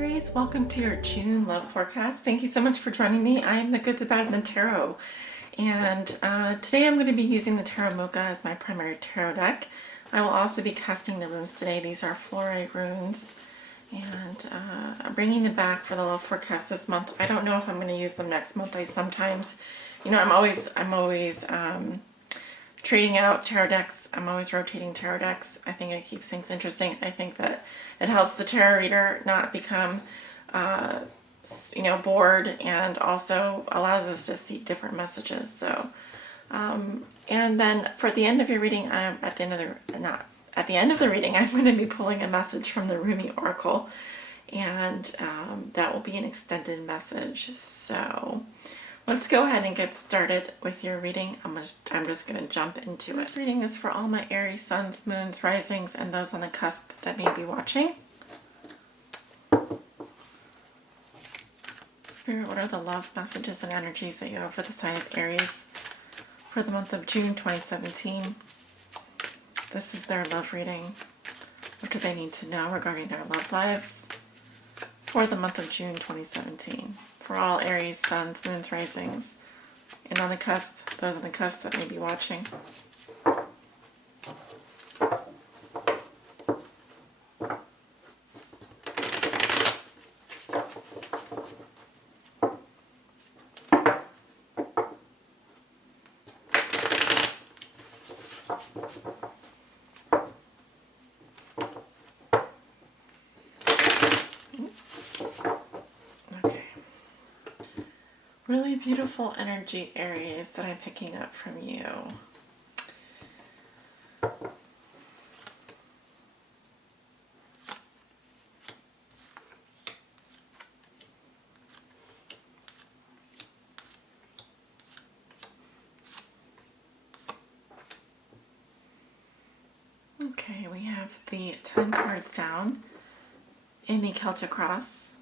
Aries, welcome to your June love forecast. Thank you so much for joining me. I am the Good, the Bad, and the Tarot. And today I'm going to be using the Tarot Mocha as my primary tarot deck. I will also be casting the runes today. These are fluorite runes. And I'm bringing them back for the love forecast this month. I don't know if I'm going to use them next month. I sometimes, I'm always trading out tarot decks. I'm always rotating tarot decks. I think it keeps things interesting. I think that it helps the tarot reader not become, bored, and also allows us to see different messages. So, and then for the end of your reading, at the end of the reading, I'm going to be pulling a message from the Rumi Oracle, and that will be an extended message. So let's go ahead and get started with your reading. I'm just going to jump into it. This reading is for all my Aries suns, moons, risings, and those on the cusp that may be watching. Spirit, what are the love messages and energies that you have for the sign of Aries for the month of June 2017? This is their love reading. What do they need to know regarding their love lives for the month of June 2017? For all Aries, suns, moons, risings, and on the cusp, those on the cusp that may be watching. Really beautiful energy, Aries, that I'm picking up from you. Okay, we have the 10 cards down in the Celtic Cross.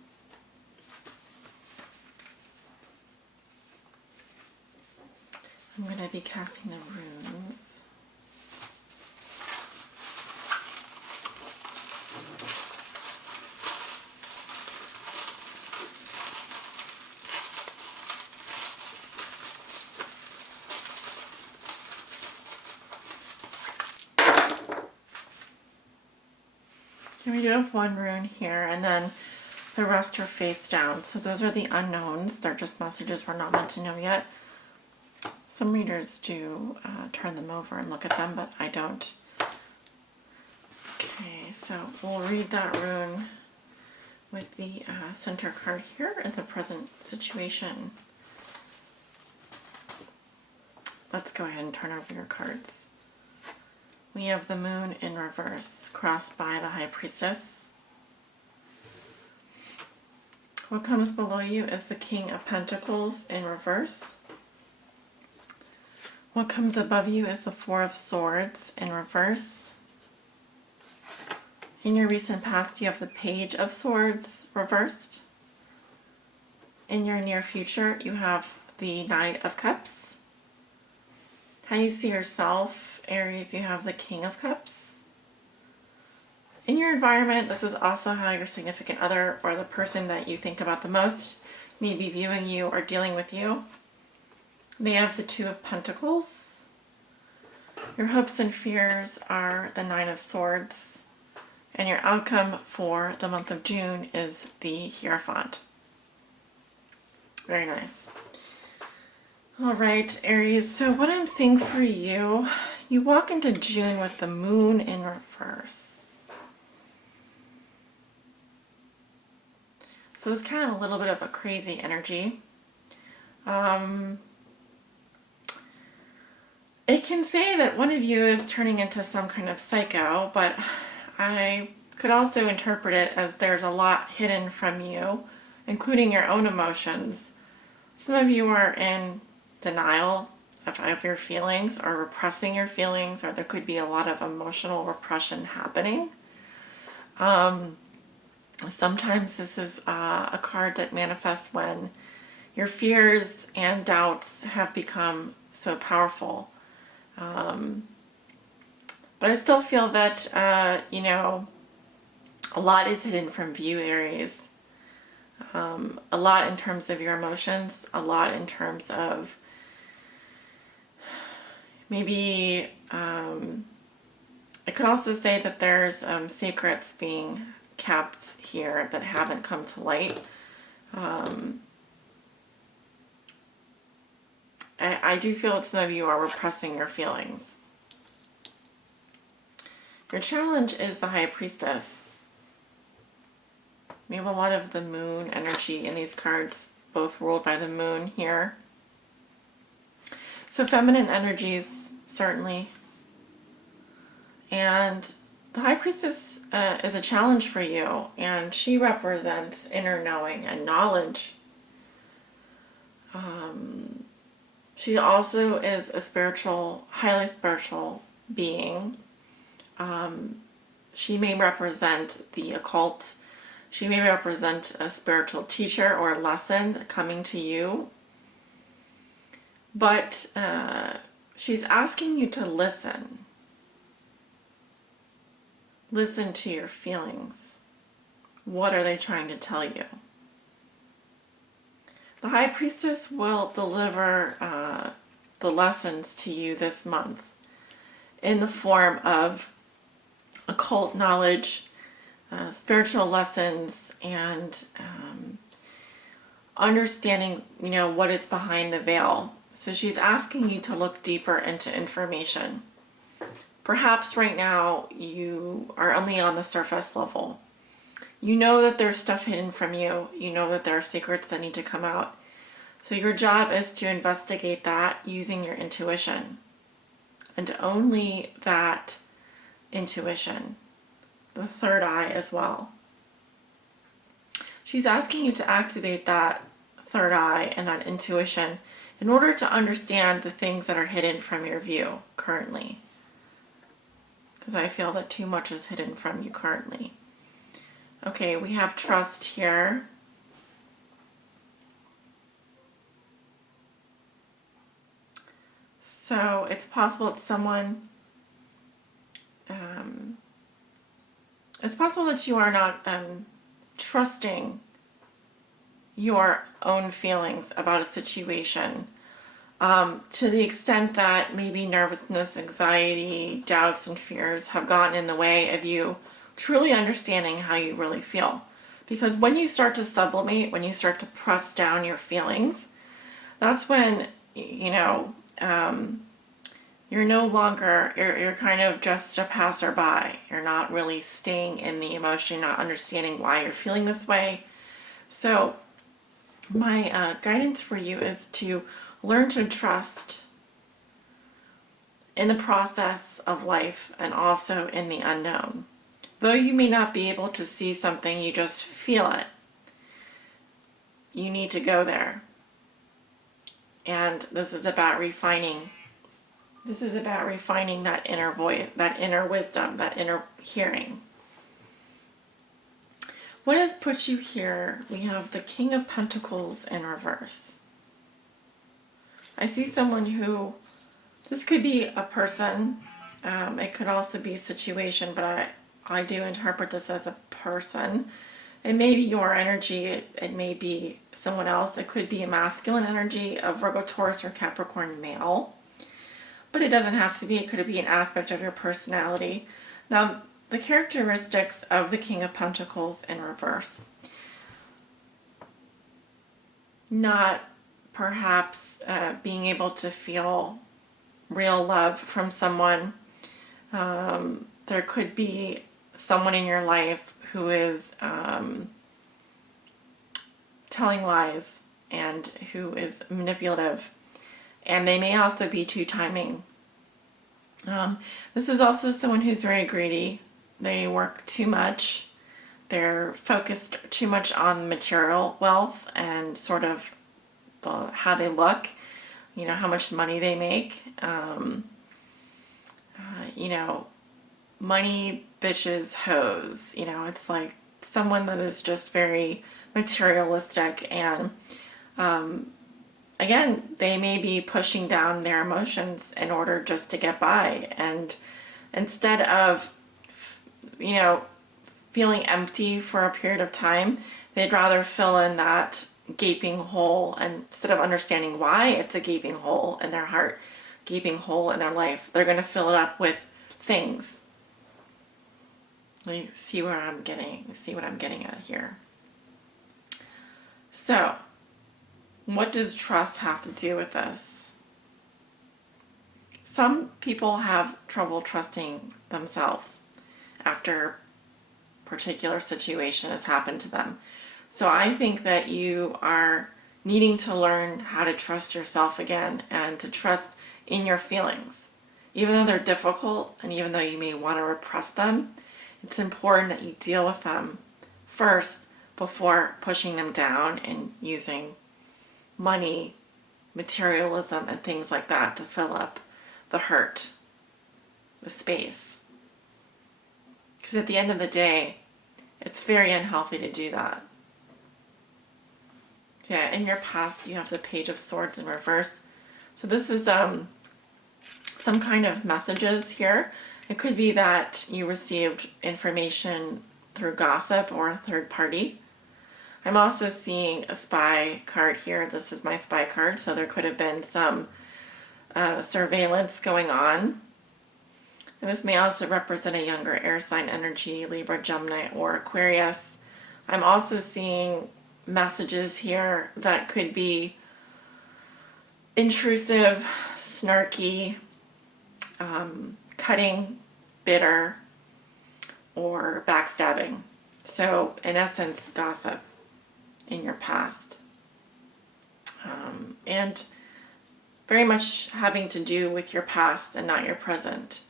I'm going to be casting the runes. And we do have one rune here, and then the rest are face down. So those are the unknowns. They're just messages we're not meant to know yet. Some readers do turn them over and look at them, but I don't. Okay, so we'll read that rune with the center card here in the present situation. Let's go ahead and turn over your cards. We have the moon in reverse, crossed by the High Priestess. What comes below you is the King of Pentacles in reverse. What comes above you is the Four of Swords in reverse. In your recent past, you have the Page of Swords reversed. In your near future, you have the Knight of Cups. How you see yourself, Aries, you have the King of Cups. In your environment, this is also how your significant other or the person that you think about the most may be viewing you or dealing with you. They have the Two of Pentacles. Your hopes and fears are the Nine of Swords. And your outcome for the month of June is the Hierophant. Very nice. All right, Aries. So what I'm seeing for you, you walk into June with the moon in reverse. So it's kind of a little bit of a crazy energy. It can say that one of you is turning into some kind of psycho, but I could also interpret it as there's a lot hidden from you, including your own emotions. Some of you are in denial of your feelings or repressing your feelings, or there could be a lot of emotional repression happening. Sometimes this is a card that manifests when your fears and doubts have become so powerful. But I still feel that, a lot is hidden from view, Aries. A lot in terms of your emotions, a lot in terms of maybe, I could also say that there's secrets being kept here that haven't come to light. I do feel that some of you are repressing your feelings. Your challenge is the High Priestess. We have a lot of the moon energy in these cards, both ruled by the moon here. So feminine energies, certainly. And the High Priestess is a challenge for you, and she represents inner knowing and knowledge. She also is a spiritual, highly spiritual being. She may represent the occult. She may represent a spiritual teacher or a lesson coming to you. But she's asking you to listen. Listen to your feelings. What are they trying to tell you? The High Priestess will deliver the lessons to you this month in the form of occult knowledge, spiritual lessons, and understanding, what is behind the veil. So she's asking you to look deeper into information. Perhaps right now you are only on the surface level. You know that there's stuff hidden from you. You know that there are secrets that need to come out. So your job is to investigate that using your intuition. And only that intuition. The third eye as well. She's asking you to activate that third eye and that intuition in order to understand the things that are hidden from your view currently. Because I feel that too much is hidden from you currently. Okay, we have trust here. So it's possible that it's possible that you are not trusting your own feelings about a situation to the extent that maybe nervousness, anxiety, doubts, and fears have gotten in the way of you truly understanding how you really feel. Because when you start to sublimate, when you start to press down your feelings, that's when, you're no longer, you're kind of just a passerby. You're not really staying in the emotion, not understanding why you're feeling this way. So my guidance for you is to learn to trust in the process of life and also in the unknown. Though you may not be able to see something, you just feel it. You need to go there. And this is about refining. This is about refining that inner voice, that inner wisdom, that inner hearing. What has put you here? We have the King of Pentacles in reverse. I see someone who, this could be a person, it could also be a situation, but I do interpret this as a person. It may be your energy, it may be someone else. It could be a masculine energy, a Virgo, Taurus, or Capricorn male. But it doesn't have to be. It could be an aspect of your personality. Now, the characteristics of the King of Pentacles in reverse. Not perhaps being able to feel real love from someone. There could be someone in your life who is telling lies and who is manipulative. And they may also be two-timing. This is also someone who's very greedy. They work too much. They're focused too much on material wealth and sort of how they look, how much money they make. Money, bitches, hoes. It's like someone that is just very materialistic and again, they may be pushing down their emotions in order just to get by. And instead of, feeling empty for a period of time, They'd rather fill in that gaping hole, and instead of understanding why it's a gaping hole in their heart, gaping hole in their life, they're going to fill it up with things. You see where I'm getting, you see what I'm getting at here. So, what does trust have to do with this? Some people have trouble trusting themselves after a particular situation has happened to them. So I think that you are needing to learn how to trust yourself again and to trust in your feelings. Even though they're difficult and even though you may want to repress them, it's important that you deal with them first before pushing them down and using money, materialism, and things like that to fill up the hurt, the space. Because at the end of the day, it's very unhealthy to do that. Yeah, in your past, you have the Page of Swords in reverse. So this is some kind of messages here. It could be that you received information through gossip or a third party. I'm also seeing a spy card here. This is my spy card, so there could have been some surveillance going on. And this may also represent a younger air sign energy, Libra, Gemini, or Aquarius. I'm also seeing messages here that could be intrusive, snarky, cutting, bitter, or backstabbing. So, in essence, gossip in your past. And very much having to do with your past and not your present.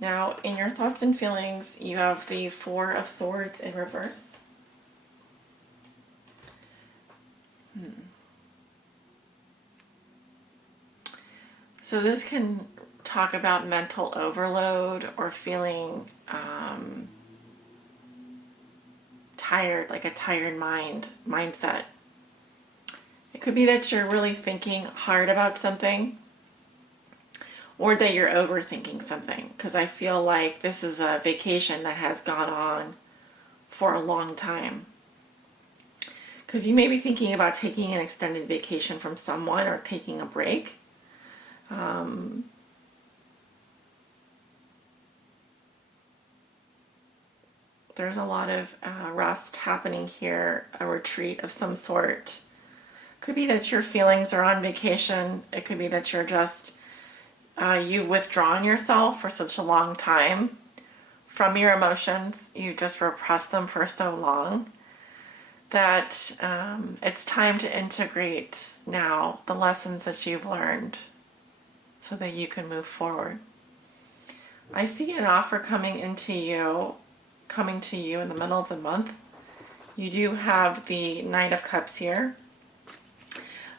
Now, in your thoughts and feelings, you have the Four of Swords in reverse. So this can talk about mental overload or feeling tired, like a tired mindset. It could be that you're really thinking hard about something, or that you're overthinking something, because I feel like this is a vacation that has gone on for a long time. Because you may be thinking about taking an extended vacation from someone or taking a break. There's a lot of rest happening here, a retreat of some sort. Could be that your feelings are on vacation. It could be that you're just, you've withdrawn yourself for such a long time from your emotions. You just repressed them for so long that it's time to integrate now the lessons that you've learned so that you can move forward. I see an offer coming to you in the middle of the month. You do have the Knight of Cups here.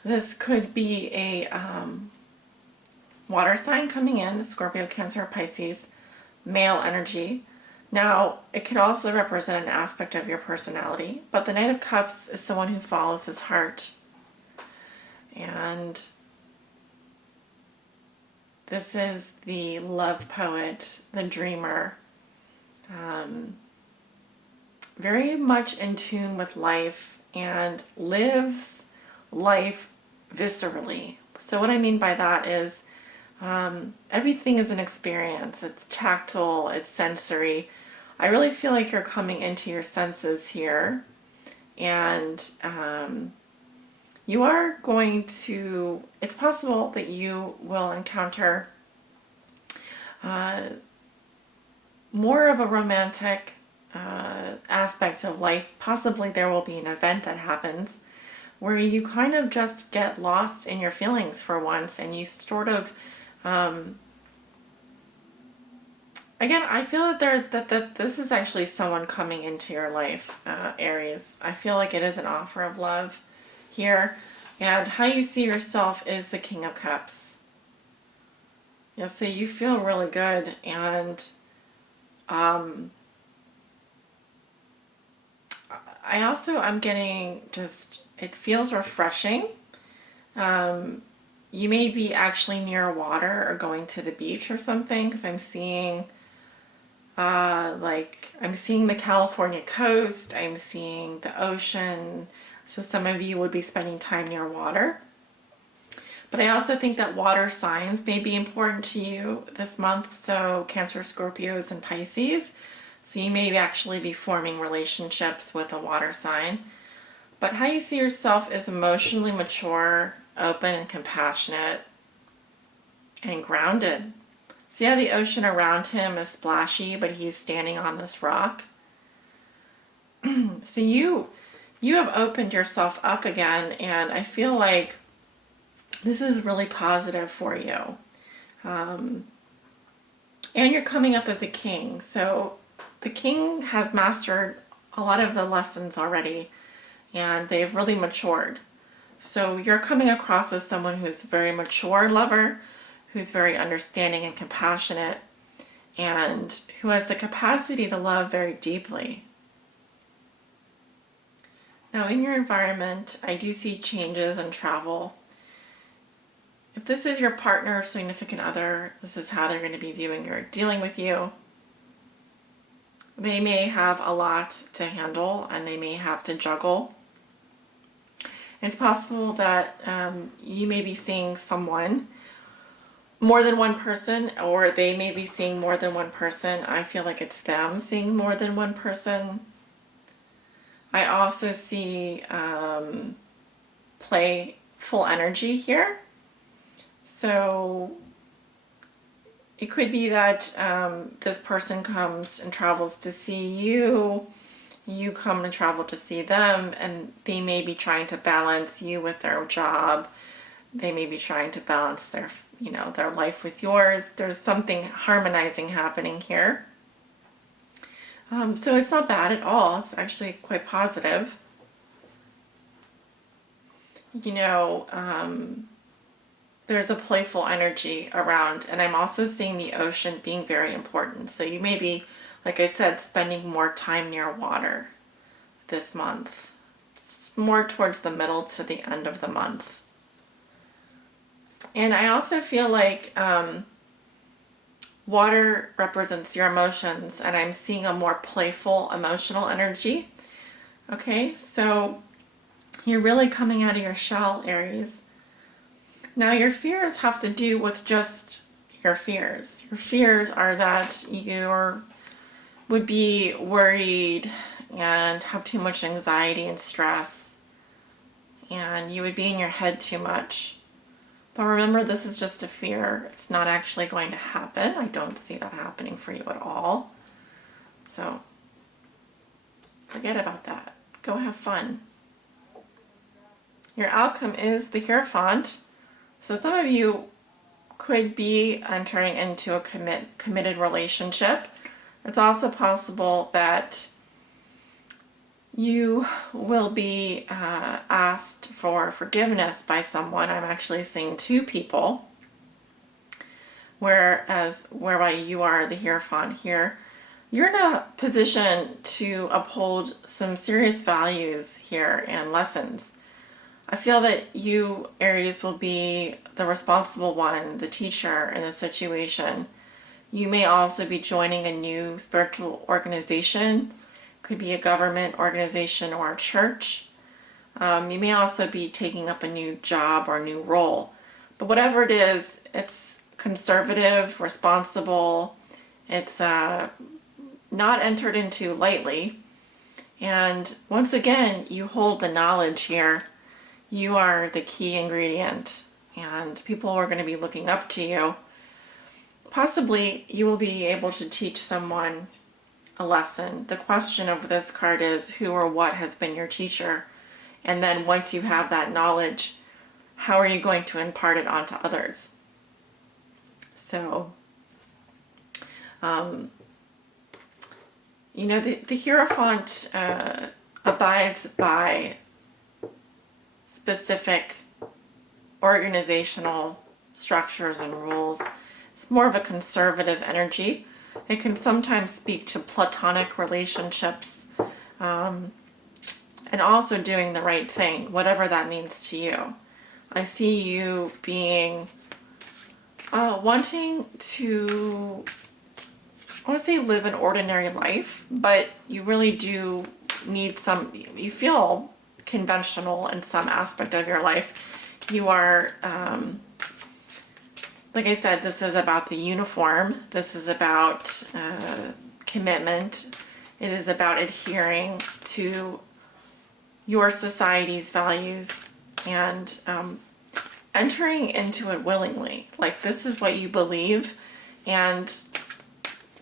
This could be a water sign coming in, Scorpio, Cancer, Pisces, male energy. Now, it could also represent an aspect of your personality, but the Knight of Cups is someone who follows his heart. And this is the love poet, the dreamer, very much in tune with life and lives life viscerally. So what I mean by that is everything is an experience. It's tactile, it's sensory. I really feel like you're coming into your senses here, and you are going to, it's possible that you will encounter more of a romantic aspect of life. Possibly there will be an event that happens where you kind of just get lost in your feelings for once, and you sort of again, I feel that this is actually someone coming into your life, Aries. I feel like it is an offer of love here, and how you see yourself is the King of Cups. Yeah, so you feel really good, and I'm getting just, it feels refreshing. You may be actually near water or going to the beach or something, because I'm seeing Like I'm seeing the California coast, I'm seeing the ocean. So some of you would be spending time near water. But I also think that water signs may be important to you this month. So Cancer, Scorpios, and Pisces. So you may actually be forming relationships with a water sign. But how you see yourself is emotionally mature, open and compassionate, and grounded. See how the ocean around him is splashy, but he's standing on this rock? So you have opened yourself up again, and I feel like this is really positive for you. And you're coming up as a king. So the king has mastered a lot of the lessons already, and they've really matured. So you're coming across as someone who's a very mature lover, who's very understanding and compassionate, and who has the capacity to love very deeply. Now in your environment, I do see changes and travel. If this is your partner or significant other, this is how they're going to be viewing or dealing with you. They may have a lot to handle and they may have to juggle. It's possible that you may be seeing someone, more than one person, or they may be seeing more than one person. I feel like it's them seeing more than one person. I also see playful energy here. So it could be that this person comes and travels to see you, you come and travel to see them, and they may be trying to balance you with their job. They may be trying to balance their, their life with yours. There's something harmonizing happening here. So it's not bad at all. It's actually quite positive. There's a playful energy around, and I'm also seeing the ocean being very important. So you may be, like I said, spending more time near water this month. It's more towards the middle to the end of the month. And I also feel like water represents your emotions, and I'm seeing a more playful emotional energy. Okay, so you're really coming out of your shell, Aries. Now your fears have to do with just your fears. Your fears are that you would be worried and have too much anxiety and stress, and you would be in your head too much. But remember, this is just a fear. It's not actually going to happen. I don't see that happening for you at all. So forget about that. Go have fun. Your outcome is the Hierophant. So some of you could be entering into a committed relationship. It's also possible that you will be asked for forgiveness by someone. I'm actually seeing two people, whereby you are the Hierophant here. You're in a position to uphold some serious values here and lessons. I feel that you, Aries, will be the responsible one, the teacher in the situation. You may also be joining a new spiritual organization. Could be a government organization or a church. You may also be taking up a new job or a new role. But whatever it is, it's conservative, responsible. It's not entered into lightly. And once again, you hold the knowledge here. You are the key ingredient, and people are going to be looking up to you. Possibly you will be able to teach someone a lesson. The question of this card is who or what has been your teacher, and then once you have that knowledge, how are you going to impart it onto others? So the Hierophant abides by specific organizational structures and rules. It's more of a conservative energy. It can sometimes speak to platonic relationships, and also doing the right thing, whatever that means to you. I see you being wanting to I want to say live an ordinary life, but you really do need you feel conventional in some aspect of your life. You are, like I said, this is about the uniform. This is about commitment. It is about adhering to your society's values and entering into it willingly. Like, this is what you believe, and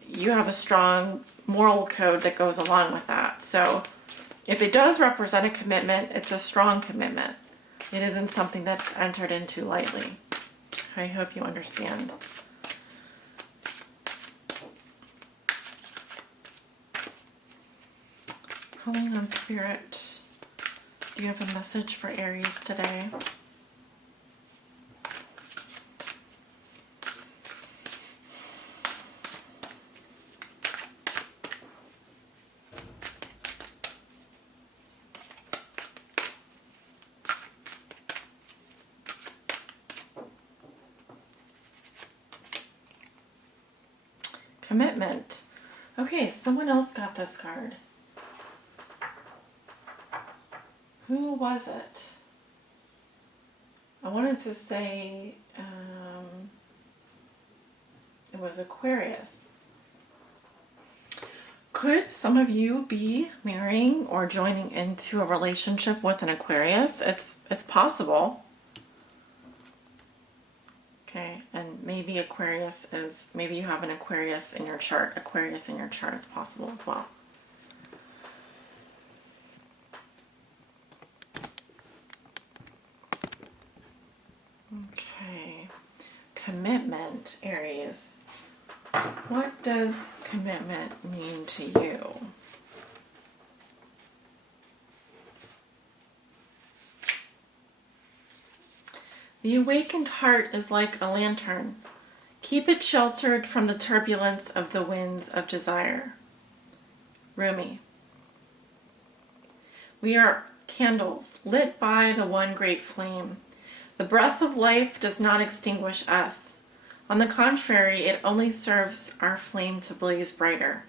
you have a strong moral code that goes along with that. So if it does represent a commitment, it's a strong commitment. It isn't something that's entered into lightly. I hope you understand. Calling on Spirit. Do you have a message for Aries today? Commitment. Okay, someone else got this card. Who was it? I wanted to say it was Aquarius. Could some of you be marrying or joining into a relationship with an Aquarius? It's possible. Okay, and maybe maybe you have an Aquarius in your chart. Aquarius in your chart, it's possible as well. Okay, commitment, Aries. What does commitment mean to you? The awakened heart is like a lantern. Keep it sheltered from the turbulence of the winds of desire. Rumi. We are candles lit by the one great flame. The breath of life does not extinguish us. On the contrary, it only serves our flame to blaze brighter.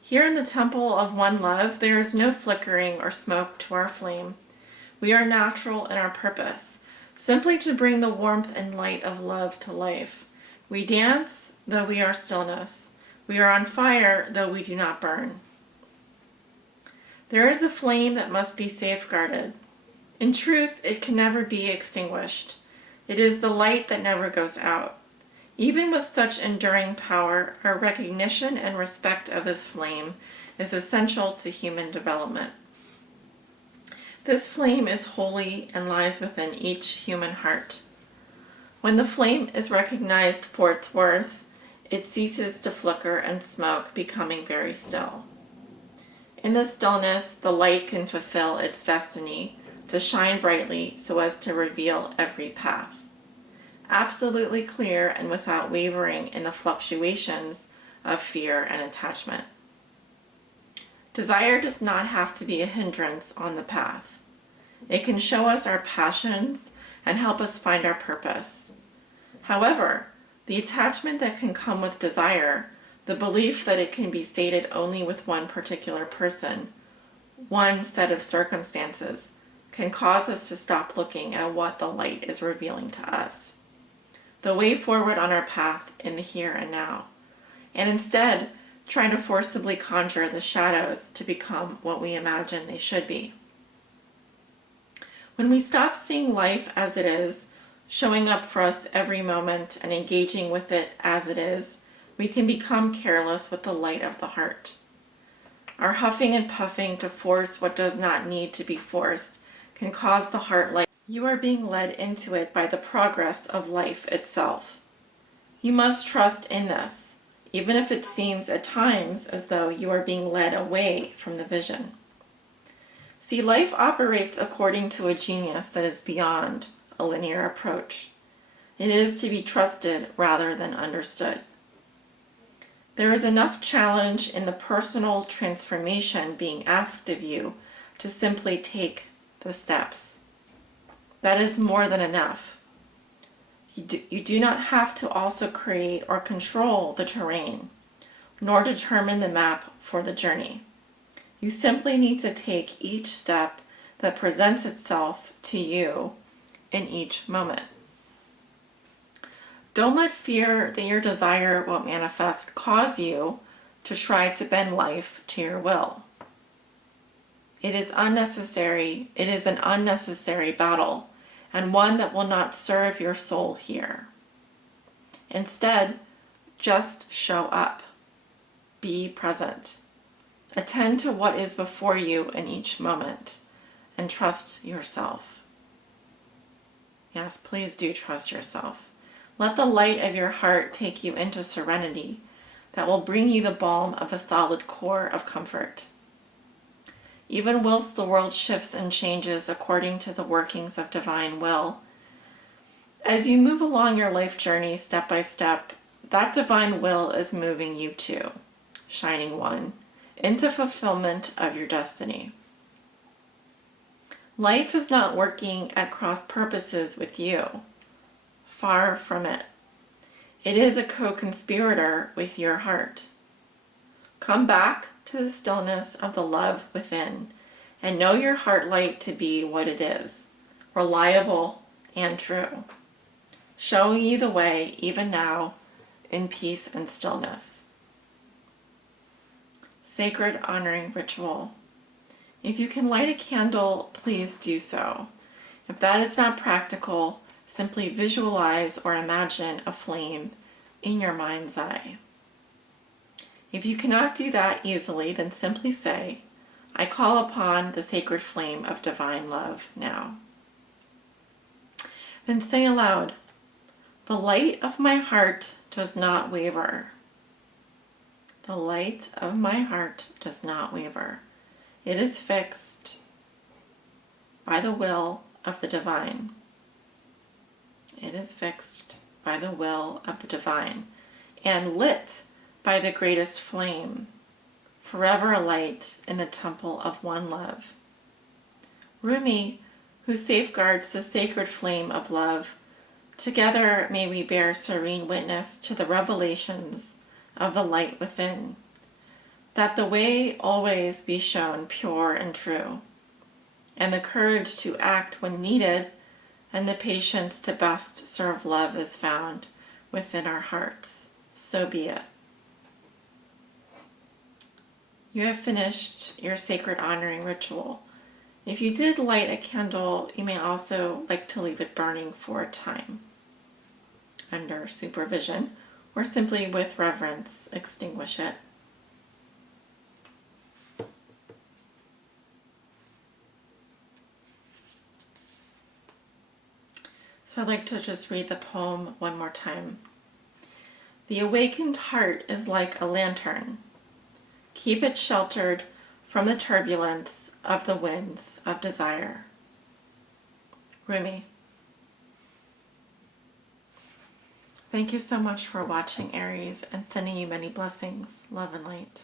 Here in the temple of one love, there is no flickering or smoke to our flame. We are natural in our purpose, simply to bring the warmth and light of love to life. We dance, though we are stillness. We are on fire, though we do not burn. There is a flame that must be safeguarded. In truth, it can never be extinguished. It is the light that never goes out. Even with such enduring power, our recognition and respect of this flame is essential to human development. This flame is holy and lies within each human heart. When the flame is recognized for its worth, it ceases to flicker and smoke, becoming very still. In the stillness, the light can fulfill its destiny to shine brightly so as to reveal every path. Absolutely clear and without wavering in the fluctuations of fear and attachment. Desire does not have to be a hindrance on the path. It can show us our passions and help us find our purpose. However, the attachment that can come with desire, the belief that it can be sated only with one particular person, one set of circumstances, can cause us to stop looking at what the light is revealing to us, the way forward on our path in the here and now, and instead trying to forcibly conjure the shadows to become what we imagine they should be. When we stop seeing life as it is, showing up for us every moment and engaging with it as it is, we can become careless with the light of the heart. Our huffing and puffing to force what does not need to be forced can cause the heart light. You are being led into it by the progress of life itself. You must trust in this, even if it seems at times as though you are being led away from the vision. See, life operates according to a genius that is beyond a linear approach. It is to be trusted rather than understood. There is enough challenge in the personal transformation being asked of you to simply take the steps. That is more than enough. You do not have to also create or control the terrain. nor determine the map for the journey. You simply need to take each step that presents itself to you in each moment. Don't let fear that your desire won't manifest cause you to try to bend life to your will. It is unnecessary. It is an unnecessary battle, and one that will not serve your soul here. Instead, just show up. Be present. Attend to what is before you in each moment, and trust yourself. Yes, please do trust yourself. Let the light of your heart take you into serenity that will bring you the balm of a solid core of comfort. Even whilst the world shifts and changes according to the workings of divine will, as you move along your life journey step by step, that divine will is moving you too, Shining One, into fulfillment of your destiny. Life is not working at cross purposes with you. Far from it. It is a co-conspirator with your heart. Come back to the stillness of the love within and know your heart light to be what it is, reliable and true, showing you the way even now in peace and stillness. Sacred honoring ritual. If you can light a candle, please do so. If that is not practical, simply visualize or imagine a flame in your mind's eye. If you cannot do that easily, then simply say, I call upon the sacred flame of divine love now. Then say aloud, the light of my heart does not waver. The light of my heart does not waver. It is fixed by the will of the divine. It is fixed by the will of the divine and lit by the greatest flame, forever alight in the temple of one love. Rumi, who safeguards the sacred flame of love, together may we bear serene witness to the revelations of the light within, that the way always be shown pure and true, and the courage to act when needed, and the patience to best serve love is found within our hearts. So be it. You have finished your sacred honoring ritual. If you did light a candle, you may also like to leave it burning for a time under supervision, or simply with reverence extinguish it. So I'd like to just read the poem one more time. The awakened heart is like a lantern. Keep it sheltered from the turbulence of the winds of desire. Rumi. Thank you so much for watching, Aries, and sending you many blessings, love and light.